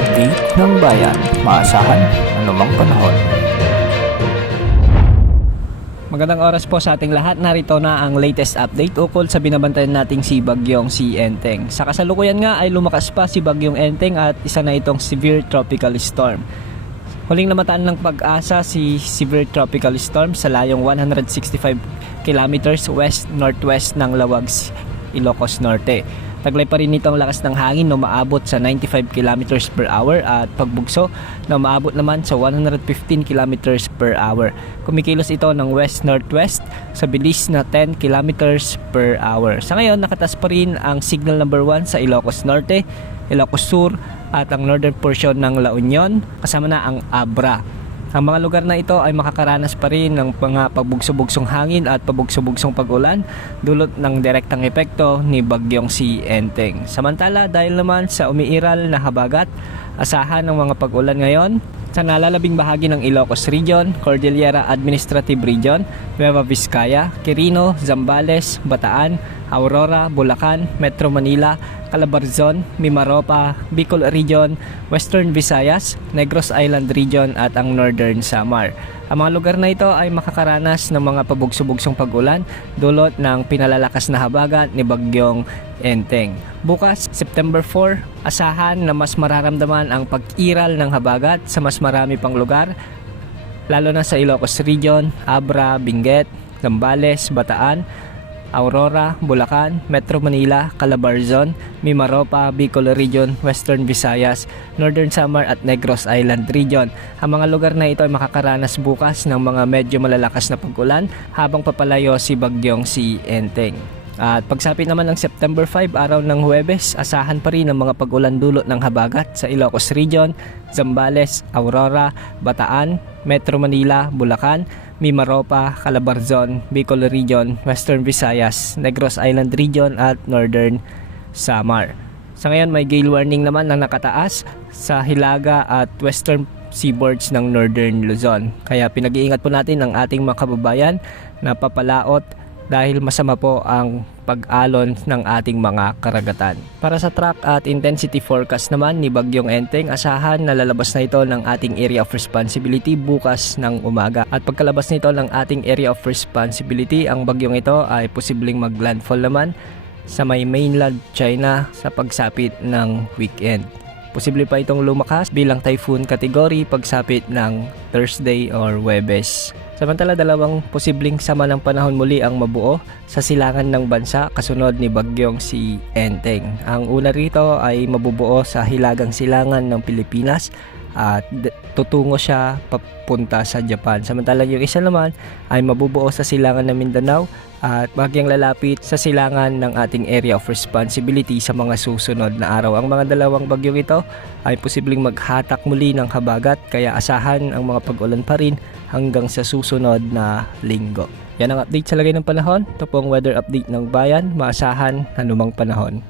update ng bayan, maasahan anumang panahon. Magandang oras po sa ating lahat. Narito na ang latest update ukol sa binabantayan nating si Bagyong si Enteng. Sa kasalukuyan nga ay lumakas pa si Bagyong Enteng at isa na itong severe tropical storm. Huling namataan ng pag-asa si severe tropical storm sa layong 165 kilometers west-northwest ng Lawags, Ilocos Norte. Taglay pa rin nito ang lakas ng hangin na umaabot sa 95 km per hour at pagbugso na umaabot naman sa 115 km per hour. Kumikilos ito ng west-northwest sa bilis na 10 km per hour. Sa ngayon, nakatas pa rin ang signal number 1 sa Ilocos Norte, Ilocos Sur at ang northern portion ng La Union, kasama na ang Abra. Ang mga lugar na ito ay makakaranas pa rin ng mga pabugso-bugsong hangin at pabugso-bugsong pag-ulan dulot ng direktang epekto ni Bagyong si Enteng. Samantala, dahil naman sa umiiral na habagat, asahan ng mga pag-ulan ngayon sa nalalabing bahagi ng Ilocos Region, Cordillera Administrative Region, Nueva Vizcaya, Quirino, Zambales, Bataan, Aurora, Bulacan, Metro Manila, Calabarzon, Mimaropa, Bicol Region, Western Visayas, Negros Island Region at ang Northern Samar. Ang mga lugar na ito ay makakaranas ng mga pabugso-bugsong pag-ulan dulot ng pinalalakas na habagat ni Bagyong Enteng. Bukas, September 4, asahan na mas mararamdaman ang pag-iral ng habagat sa mas marami pang lugar, lalo na sa Ilocos Region, Abra, Benguet, Zambales, Bataan, Aurora, Bulacan, Metro Manila, Calabarzon, Mimaropa, Bicol Region, Western Visayas, Northern Samar at Negros Island Region. Ang mga lugar na ito ay makakaranas bukas ng mga medyo malalakas na pag-ulan habang papalayo si Bagyong si Enteng. At pagsapit naman ng September 5, araw ng Huwebes, asahan pa rin ang mga pag-ulan dulot ng habagat sa Ilocos Region, Zambales, Aurora, Bataan, Metro Manila, Bulacan, Mimaropa, Calabarzon, Bicol Region, Western Visayas, Negros Island Region at Northern Samar. Sa ngayon, may gale warning naman na nakataas sa Hilaga at Western seaboards ng Northern Luzon. Kaya pinag-iingat po natin ang ating mga kababayan na papalaot dahil masama po ang pag-alon ng ating mga karagatan. Para sa track at intensity forecast naman ni Bagyong Enteng, asahan na lalabas na ito ng ating area of responsibility bukas ng umaga. At pagkalabas nito ng ating area of responsibility, ang bagyong ito ay posibleng maglandfall naman sa may mainland China sa pagsapit ng weekend. Posible pa itong lumakas bilang typhoon category pagsapit ng Thursday or Huwebes. Samantala, dalawang posibleng sama ng panahon muli ang mabuo sa silangan ng bansa kasunod ni Bagyong si Enteng. Ang una rito ay mabubuo sa hilagang silangan ng Pilipinas at tutungo siya papunta sa Japan. Samantala, yung isa naman ay mabubuo sa silangan ng Mindanao at bahagyang lalapit sa silangan ng ating area of responsibility sa mga susunod na araw. Ang mga dalawang bagyong ito ay posibleng maghatak muli ng habagat kaya asahan ang mga pag-ulan pa rin hanggang sa susunod na linggo. Yan ang update sa lagay ng panahon. Ito po ang weather update ng bayan, maasahan anumang panahon.